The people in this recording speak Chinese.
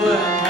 对。